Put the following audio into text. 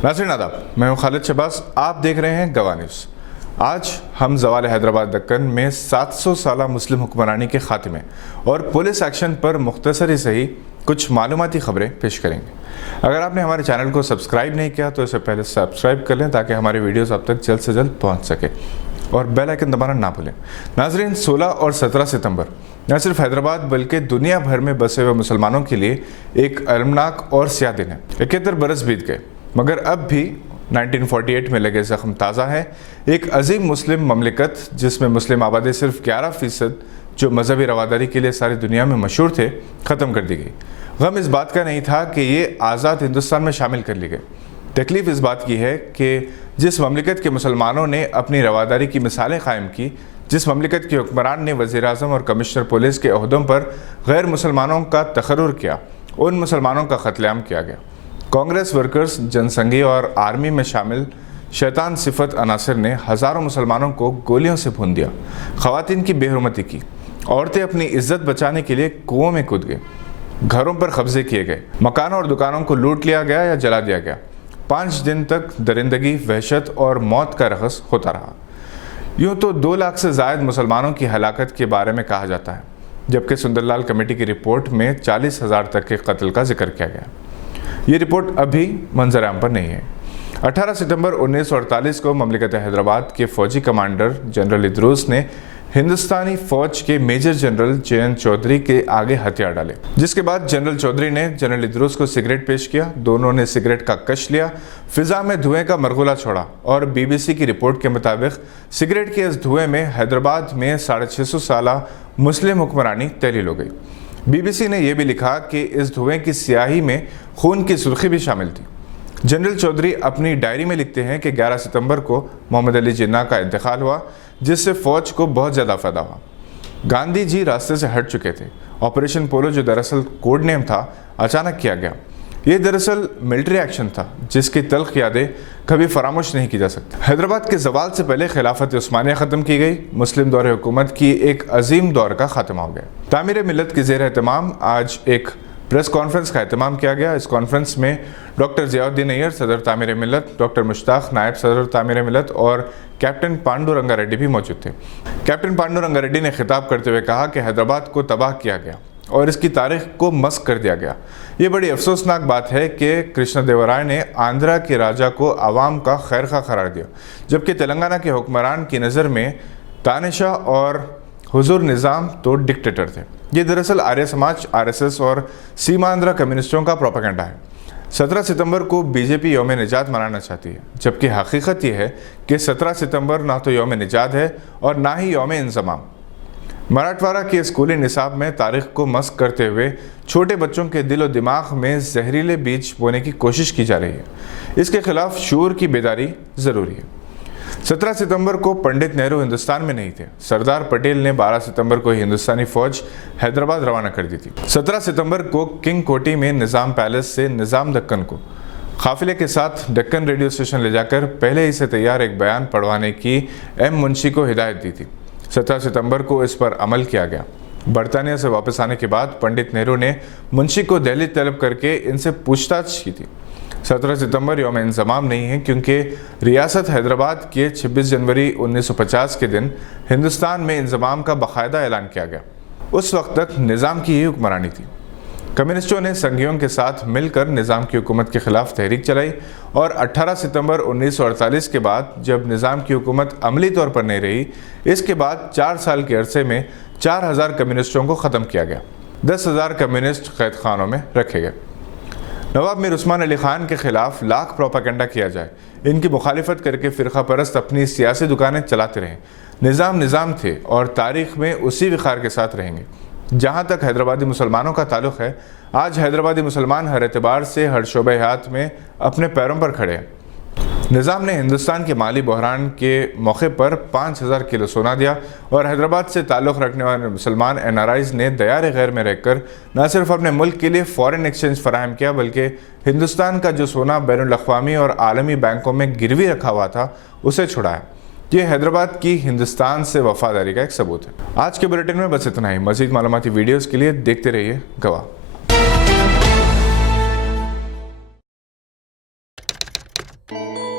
नाज़रीन आदाब, मैं हूं खालिद शहबाज। आप देख रहे हैं गवाह न्यूज़। आज हम ज़वाल हैदराबाद दक्कन में 700 साला मुस्लिम हुक्मरानी के खात्मे और पुलिस एक्शन पर मुख्तसर ही सही कुछ मालूमाती खबरें पेश करेंगे। अगर आपने हमारे चैनल को सब्सक्राइब नहीं किया तो इसे पहले सब्सक्राइब कर लें ताकि हमारी वीडियोस आप तक जल्द से जल्द पहुंच सके और बेल आइकन दबाना ना भूलें। नाज़रीन, 16 और 17 सितंबर न सिर्फ हैदराबाद बल्कि दुनिया भर में बसे हुए मुसलमानों के लिए एक अलमनाक और स्याह दिन है। 71 बरस बीत गए मगर अब भी 1948 में लगे ज़ख्म ताज़ा है। एक अजीम मुस्लिम ममलिकत जिसमें मुस्लिम आबादी सिर्फ 11% जो मजहबी रवादारी के लिए सारी दुनिया में मशहूर थे, ख़त्म कर दी गई। गम इस बात का नहीं था कि ये आज़ाद हिंदुस्तान में शामिल कर ली गई। तकलीफ़ इस बात की है कि जिस ममलिकत के मुसलमानों ने अपनी रवादारी की मिसालें कायम की, जिस ममलिकत के हुक्मरान ने वज़ीर-ए-आज़म और कमिश्नर पुलिस के ओहदों पर गैर मुसलमानों का तखर्रुर किया, उन मुसलमानों का कत्लेआम किया गया। कांग्रेस वर्कर्स, जनसंघी और आर्मी में शामिल शैतान सिफत अनासर ने हज़ारों मुसलमानों को गोलियों से भून दिया, ख़वातीन की बेहुरमती की, औरतें अपनी इज्जत बचाने के लिए कुओं में कूद गए, घरों पर कब्जे किए गए, मकानों और दुकानों को लूट लिया गया या जला दिया गया। 5 दिन तक दरिंदगी, वहशत और मौत का रक़स होता रहा। यूँ तो 2 लाख से ज़ायद मुसलमानों की हलाकत के बारे में कहा जाता है, जबकि सुंदरलाल कमेटी की रिपोर्ट में 40,000 तक के कत्ल का जिक्र किया गया। ये रिपोर्ट अभी मंजर आम पर नहीं है। 18 सितंबर 1948 को ममलिकत हैदराबाद के फौजी कमांडर जनरल इदरूस ने हिंदुस्तानी फौज के मेजर जनरल JN चौधरी के आगे हथियार डाले, जिसके बाद जनरल चौधरी ने जनरल इदरूस को सिगरेट पेश किया। दोनों ने सिगरेट का कश लिया, फिजा में धुएं का मरगुला छोड़ा और BBC की रिपोर्ट के मुताबिक सिगरेट के इस धुएं में हैदराबाद में 650 साला मुस्लिम हुक्मरानी तहलील हो गई। BBC ने यह भी लिखा कि इस धुएं की स्याही में खून की सुर्खी भी शामिल थी। जनरल चौधरी अपनी डायरी में लिखते हैं कि 11 सितंबर को मोहम्मद अली जिन्ना का इंतकाल हुआ, जिससे फौज को बहुत ज़्यादा फ़ायदा हुआ। गांधी जी रास्ते से हट चुके थे। ऑपरेशन पोलो, जो दरअसल कोड नेम था, अचानक किया गया। ये दरअसल मिलिट्री एक्शन था जिसकी तल्ख यादें कभी फरामोश नहीं की जा सकती। हैदराबाद के ज़वाल से पहले खिलाफत उस्मानिया ख़त्म की गई। मुस्लिम दौर हुकूमत की एक अजीम दौर का ख़ात्मा हो गया। तामीर मिलत के ज़ेर एहतमाम आज एक प्रेस कॉन्फ्रेंस का एहतमाम किया गया। इस कॉन्फ्रेंस में डॉक्टर ज़ियाउद्दीन अय्यर, सदर तामीर मिलत, डॉक्टर मुश्ताक, नायब सदर तामीर मिलत और कैप्टन पांडुरंगा रेड्डी भी मौजूद थे। कैप्टन पांडुरंगा रेड्डी ने खिताब करते हुए कहा कि हैदराबाद को तबाह किया गया और इसकी तारीख को मस्क कर दिया गया। ये बड़ी अफसोसनाक बात है कि कृष्णदेवराय ने आंध्रा के राजा को आवाम का खैरखा करार दिया, जबकि तेलंगाना के हुक्मरान की नज़र में तानाशाह और हुजूर निज़ाम तो डिक्टेटर थे। ये दरअसल आर्य समाज, RSS और सीमांध्रा कम्युनिस्टों का प्रोपेगेंडा है। 17 सितंबर को BJP यौम निजात मनाना चाहती है, जबकि हकीकत यह है कि 17 सितंबर ना तो यौम निजात है और ना ही यौम इंज़माम। मराठवाड़ा के स्कूली निसाब में तारीख को मस्क करते हुए छोटे बच्चों के दिल और दिमाग में जहरीले बीज बोने की कोशिश की जा रही है। इसके खिलाफ शूर की बेदारी ज़रूरी है। 17 सितंबर को पंडित नेहरू हिंदुस्तान में नहीं थे। सरदार पटेल ने 12 सितंबर को हिंदुस्तानी फौज हैदराबाद रवाना कर दी थी। 17 सितंबर को किंग कोठी में निज़ाम पैलेस से निज़ाम दक्कन को काफिले के साथ दक्कन रेडियो स्टेशन ले जाकर पहले ही से तैयार एक बयान पढ़वाने की M मुंशी को हिदायत दी थी। 17 सितंबर को इस पर अमल किया गया। बरतानिया से वापस आने के बाद पंडित नेहरू ने मुंशी को दिल्ली तलब करके इनसे पूछताछ की थी। 17 सितंबर यौम इंज़माम नहीं है क्योंकि रियासत हैदराबाद के 26 जनवरी 1950 के दिन हिंदुस्तान में इंज़माम का बाकायदा ऐलान किया गया। उस वक्त तक निज़ाम की ही हुक्मरानी थी। कम्युनिस्टों ने संघियों के साथ मिलकर निज़ाम की हुकूमत के खिलाफ तहरीक चलाई और 18 सितंबर 1948 के बाद जब निज़ाम की हुकूमत अमली तौर पर नहीं रही, इसके बाद 4 साल के अरसे में 4000 कम्युनिस्टों को ख़त्म किया गया। 10,000 कम्युनिस्ट कैद खानों में रखे गए। नवाब मीर उस्मान अली खान के खिलाफ लाख प्रोपेगेंडा किया जाए, इनकी मुखालिफत करके फ़िरका परस्त अपनी सियासी दुकानें चलाते रहे। निज़ाम थे और तारीख़ में उसी विक़ार के साथ रहेंगे। जहाँ तक हैदराबादी मुसलमानों का ताल्लुक़ है, आज हैदराबादी मुसलमान हर एतबार से हर शोबे हयात में अपने पैरों पर खड़े हैं। निज़ाम ने हिंदुस्तान के माली बहरान के मौके पर 5000 किलो सोना दिया और हैदराबाद से ताल्लुक़ रखने वाले मुसलमान NRIs ने दयार गैर में रहकर न सिर्फ अपने मुल्क के लिए फ़ॉरेन एक्सचेंज फराहम किया, बल्कि हिंदुस्तान का जो सोना बैनुल अक़वामी और आलमी बैंकों में गिरवी रखा हुआ था, उसे छुड़ाया। ये हैदराबाद की हिंदुस्तान से वफादारी का एक सबूत है। आज के बुलेटिन में बस इतना ही। मज़ीद मालूमाती वीडियोज़ के लिए देखते रहिए गवाह। ہے۔